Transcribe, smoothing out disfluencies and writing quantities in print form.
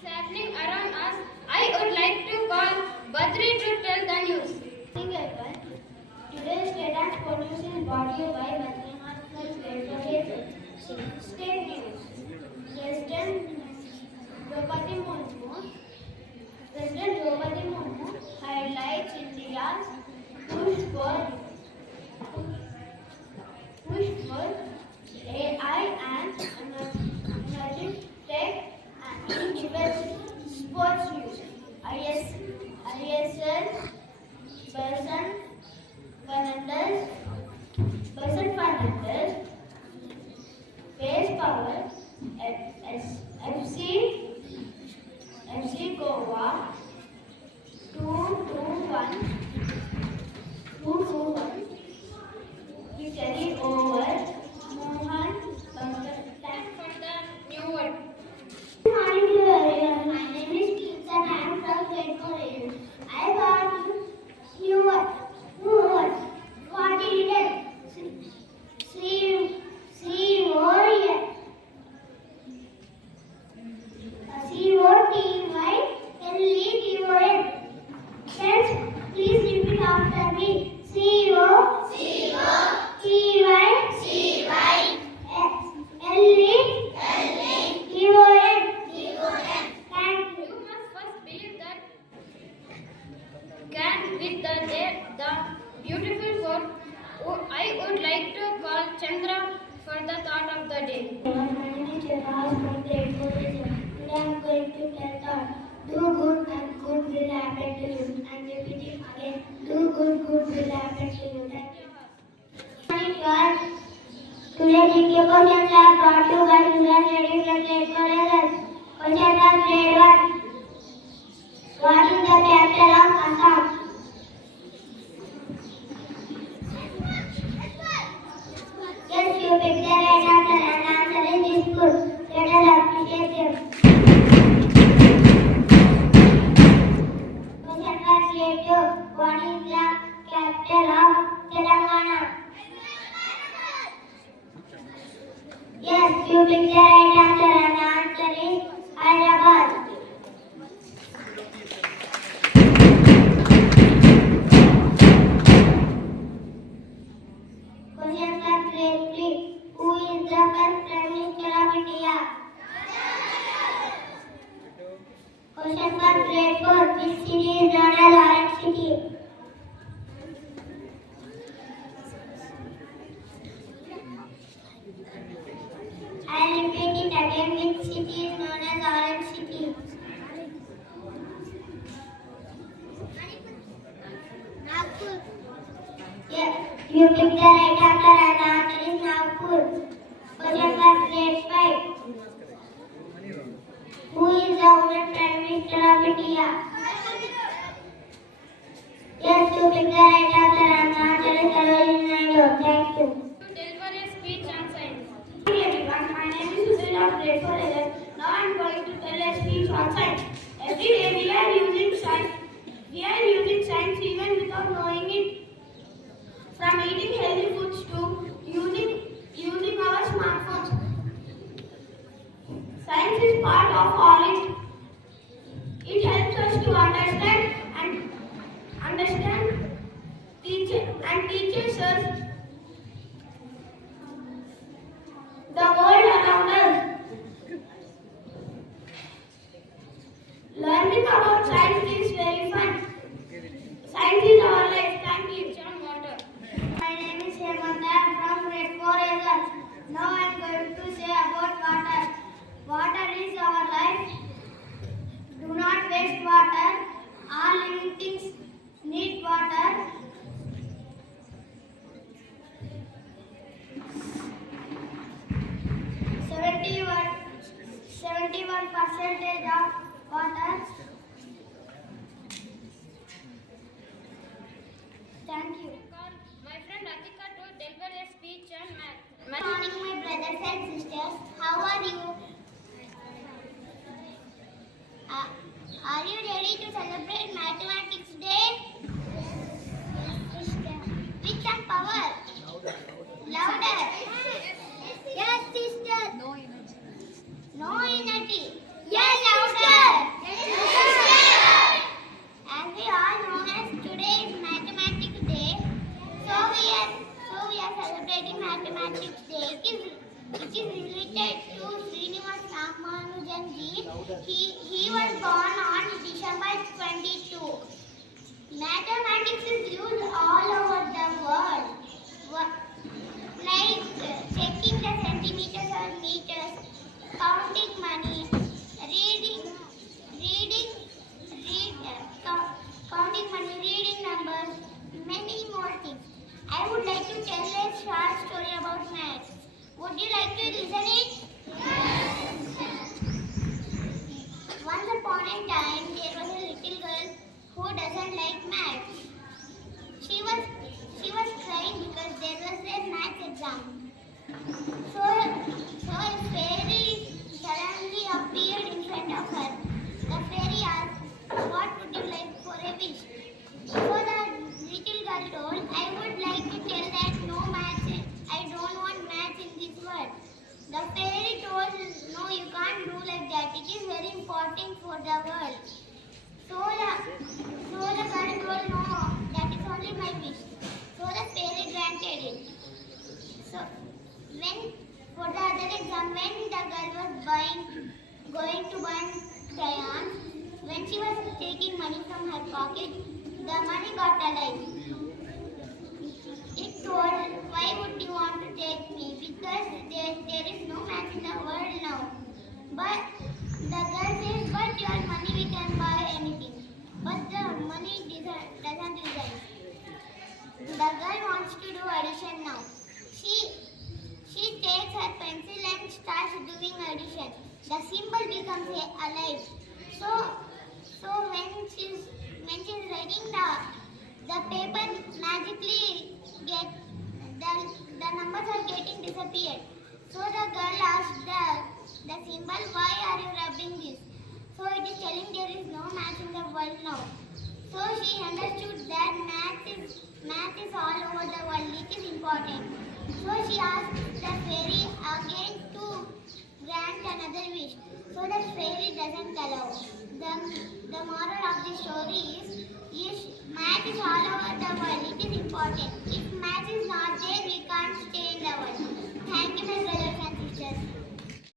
is happening around us, I would like to call Badri to tell the news. Today's state and pollution is brought to you by Grade-IV Hazel. State news. President Draupadi Murmu highlights India's push for AI and emerging tech in diverse sports news. ISL Person Fernandez, Base Power, FC Goa, 2-1 victory over Mohan Bagan. Thanks for the new word. Good morning to everyone. My name is Keith and I am from Grade-IV Hazel. I got new word. What is it? C-O-T-Y-L-E-T-O-N. Friends, please repeat after me. C-O-T-Y-L-E-T-O-N. Thank you. You must first believe that can with the beautiful quote. I would like to call Chandra for the thought of the day. My name is Chandra from Grade-IV Hazel. Today I am going to tell thought. Do good and good will happen to you. And repeat it again. Do good will happen to you. Thank you. Today's GK questions are brought to you by students ready from Grade-IV Hazel. Questions are Grade 1. What is the capital of Assam? Yes, you picked the right answer and answer is this good. Let us appreciate them. Question for Grade 2. What is the capital of Telangana? Yes, you picked the right answer and answer is Hyderabad. Question for Grade 3. Who is the first Prime Minister of India? Question for Grade 4. Which city is known as Orange City? I will repeat it again. Which city is known as Orange City? Nagpur. Yes, you picked the right answer and the answer is Nagpur. Question for Grade 5. Who is the woman Prime Minister of India? Yes, you picked the right answer and the answer is Sarojini Naidu. Thank you. To deliver a speech on science. Hi everyone, my name is Susan of Grade-IV Hazel. Now I am going to tell a speech on science. Every day we are using science. We are using science even without knowing it. From eating healthy foods to using our smartphones. Science is part of all it. It helps us to understand teaches us the world around us. Learning about science is very fun. Science is our life. Thank you. John Water. My name is Hemant. I am from Grade-IV Hazel. Now I am going to say about water. Water is our life. Do not waste water. All living things need water. 71% of water. Thank you. Call my friend Atika to deliver a speech on math. Good morning, my brothers and sisters. How are you? Are you ready to celebrate Mathematics Day? Yes, sister. With some power. Louder. Yes, sister. No energy. Yes, louder. He was born on December 22. Mathematics is used all over the world. Like checking the centimeters or meters, counting money, counting money, reading numbers, many more things. I would like to tell a short story about maths. Would you like to listen it? Once upon a time, there was a little girl who doesn't like maths. She was crying because there was a maths exam. So a fairy suddenly appeared in front of her. The fairy asked, "What would you like for a wish?" So the little girl told, "I would like to tell that no maths. I don't want maths in this world." The fairy told, "No, you can't do like that. It is very important for the world." So the girl told, "No, that is only my wish." So the fairy granted it. So for the other exam, when the girl was going to buy crayons, when she was taking money from her pocket, the money got alive. It told, "Why would you want to take me? Because there is no math in the world now." But the girl says, "But your money we can buy anything." But the money doesn't listen. The girl wants to do addition now. She takes her pencil and starts doing addition. The symbol becomes alive. So when she's writing the paper magically the numbers are getting disappeared. So the girl asked the symbol, "Why are you rubbing this?" So it is telling there is no math in the world now. So she understood that math is all over the world. It is important. So she asked the fairy again to grant another wish. So the fairy doesn't allow. The moral of the story is math is all over the world. It is important. If math is not there, we can't stay in the world. Thank you, my brothers and sisters.